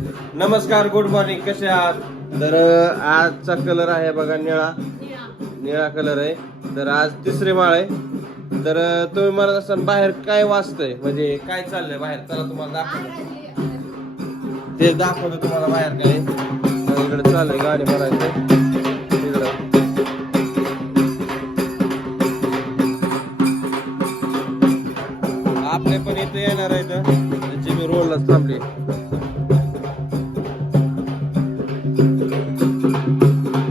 नमस्कार good morning कसे आहात? तर आजचा कलर आहे बघा निळा. निळा कलर आहे. तर आज तिसरे माळ आहे. तर तुम्ही म्हणत असाल बाहेर काय वाचतंय म्हणजे काय चाललंय बाहेर? चला तुम्हाला दाखवतो. ते दाखवतो तुम्हाला बाहेर काय तर इकडे चाललंय गाडी भरायचं. आपले पण इथे येणार आहे त्याची मी रोडलाच थांबली.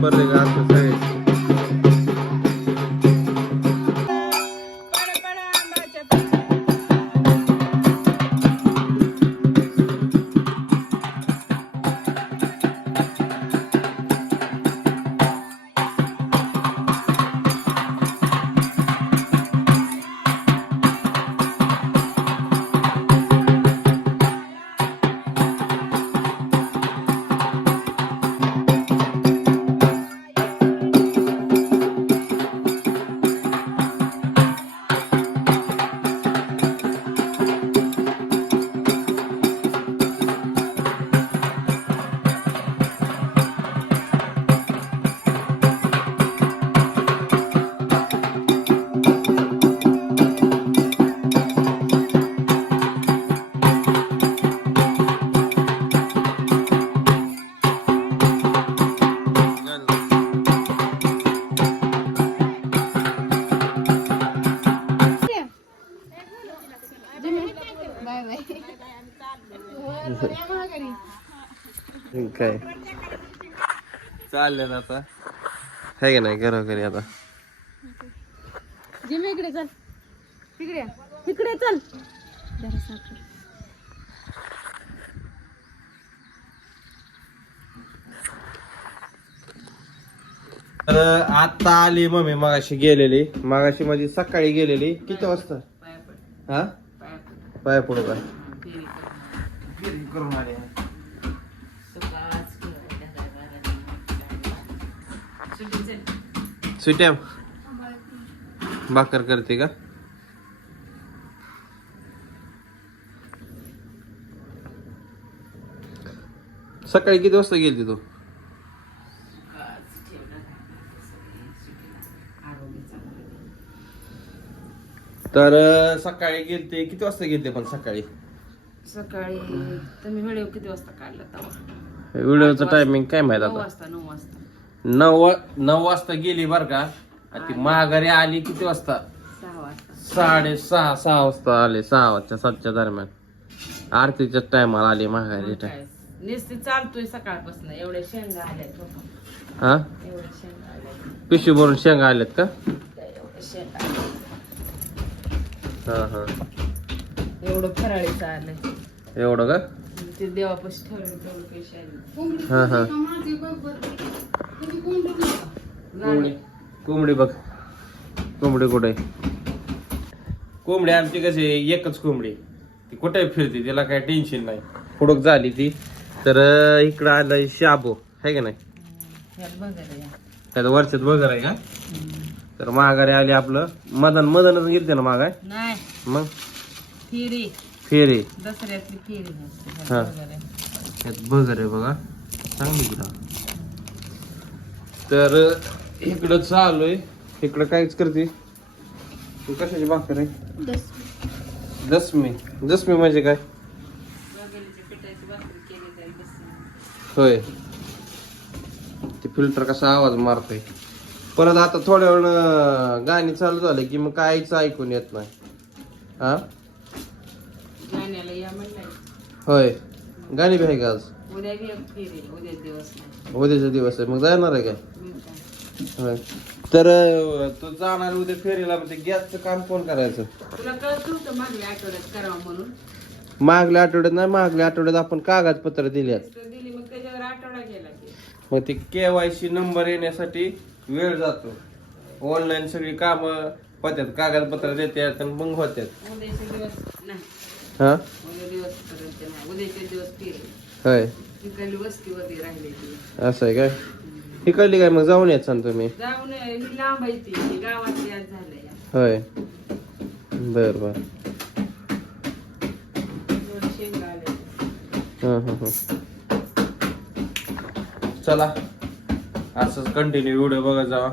बरं का काय? चालले आता. आहे का नाही? घरोघरी आता. जिमे इकडे चल. तिकडे तिकडे चल. जरा साखर तर आता आली मम्मी मगाशी गेलेली. मगाशी म्हणजे सकाळी गेलेली. किती वाजता? हा? पाय पुढे काय करून आले. सुट्या? भाकर करते का? सकाळी किती वाजता गेली तू? तर सकाळी गेलते. किती वाजता गेलते पण सकाळी? सकाळी तुम्ही व्हिडिओ किती वाजता काढला तेव्हा? व्हिडिओचं टायमिंग काय माहीत नऊ आता? वाजता नऊ वाजता. नऊ वा- नऊ वाजता गेली बर का? आणि ती माघारी आली किती वाजता? सहा वाजता. साडे सहा सहा वाजता आले सहा वाजता सातच्या दरम्यान. आरतीच्या टायमाला आली माघारी. काय? नुसती चालतोय सकाळपासून. एवढ्या शेंगा आल्यात बघा. हा? एवढ्या शेंगा आल्यात. पिशवी भरून शेंगा आल्यात का? काय एवढ्या शेंगा आल्यात. हा हा. एवढं फराळीचं आलंय एवढं का? ते देवापाशी ठेवलं तेवढं पैसे आले. हा हा. कोंबडी कोंबडी बघ. कोंबडी कुठे कोंबडी आमची कशी आहे, एकच कोंबडी. ती कुठे फिरते तिला काही टेन्शन नाही. फुडक झाली ती. तर अं, इकडं आलं शाबू. आहे का नाही? ह्यात बघायला या. वर्षात वगैरे आहे का? तर माघारी आली आपलं. मदन मदनच गेलते ना मागाय नाही. मग? फिरी फेरे दसऱ्यातली फिरी हा. वगैरे. त्यात बगर आहे बघा. चांगली तुला तर इकडं चालू आहे. इकडं काहीच करते. तू कशाची भाकर आहे? दसमी. दसमी. म्हणजे काय? बाजरीच्या पिठाची भाकरी केली जाईल बसून. होय. ते फिल्टर कसा आवाज मारतोय. परत आता थोड्या वेळ गाणी चालू झालं की मग काहीच ऐकून येत नाही. हा? होय. गाणी बी आहे का आज? उद्या बी एक फिरी उद्या दिवस नाही. उद्याचा दिवस आहे. मग जाणार आहे काय. होय. तर अं, तू जाणार उद्या फेरीला म्हणजे गॅसचं काम कोण करायचं? तुला कळत नव्हतं मागल्या आठवड्यात करावं म्हणून? मागल्या आठवड्यात नाही मागल्या आठवड्यात आपण कागदपत्र दिल्यात तर दिली मग त्याच्यावर आठवडा गेला की. मग ते केवायसी नंबर येण्यासाठी वेळ जातो. ऑनलाईन सगळी कामं होत्यात कागदपत्र देतात आणि मग होत्यात. उद्याचे दिवस नाही. हा? दिवस होय. तिकडली राहिली असं आहे काय? इकडली काय? मग जाऊन यायचं ना तुम्ही. जाऊन ही लांब आहे ती. गावातली आज झालंय. होय. बर बर. शेंगा हां हां हां. चला. असंच कंटिन्यू व्हिडिओ बघत जावा.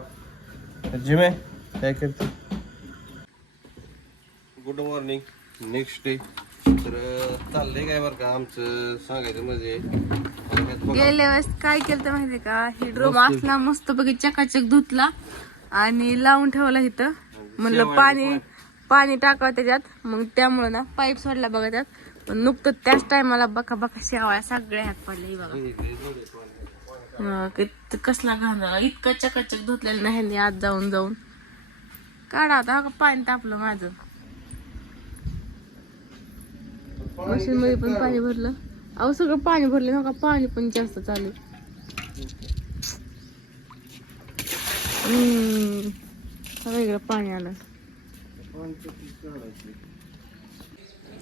जिमे काय करते गुड मॉर्निंग नेक्स्ट डे तर चाललंय काय बरं का आमचं सांगायचं म्हणजे? गेल्या वेळेस काय केलं माहितीये का? ही ड्रोम असला मस्त पैकी चकाचक धुतला आणि लावून ठेवला इथं. म्हणलं पाणी पाणी. टाकावं त्याच्यात. मग त्यामुळे ना पाईप सोडला बघा त्यात. पण नुकतं त्याच टायमाला बका बका शेवाळ्या सगळ्या हात पडल्या ही बघा. हा, कसला घाण झाला इतकं चकाचक धुतलेलं नाही आत जाऊन जाऊन. काढा आता पाणी तापलं माझं. मशीन मध्ये पण पाणी भरलं. अहो सगळं पाणी भरलं नका पाणी पण जास्त चालू वेगळं इकडं पाणी आलं.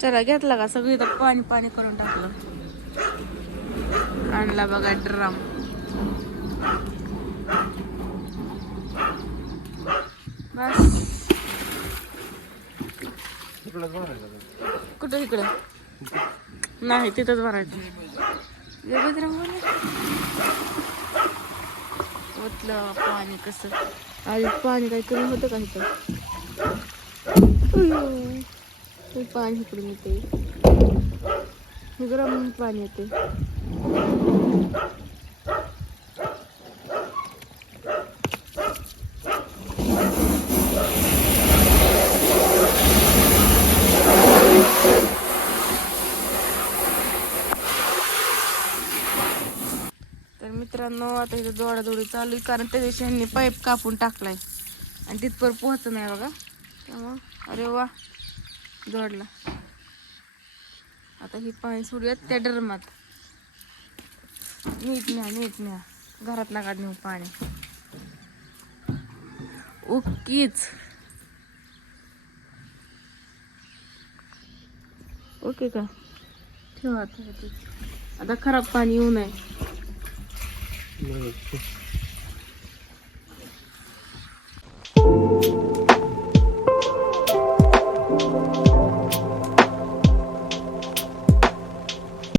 चला घेतला का? सगळं इथं पाणी पाणी करून टाकलं. आणला बघा ड्रम. बस. कुठं इकडं? नाही तिथंच भरायचं. ओतलं पाणी कसं? आधी पाणी काही कमी होतं का इथं? पाणी इकडून येते गरम पाणी येते मित्रांनो आता इथं जोडाजोडी चालू आहे कारण त्या दिवशी ह्यांनी पाईप कापून टाकलाय. आणि तिथपर पोहोच नाही बघा. त्यामुळं अरे वा जोडला. आता ही पाणी सोडूयात त्या डरमात. नीट न्या नीट न्या. घरात नका नेऊ पाणी. ओकेच ओके का? ठेवा आता खराब पाणी येऊ नये. 嗯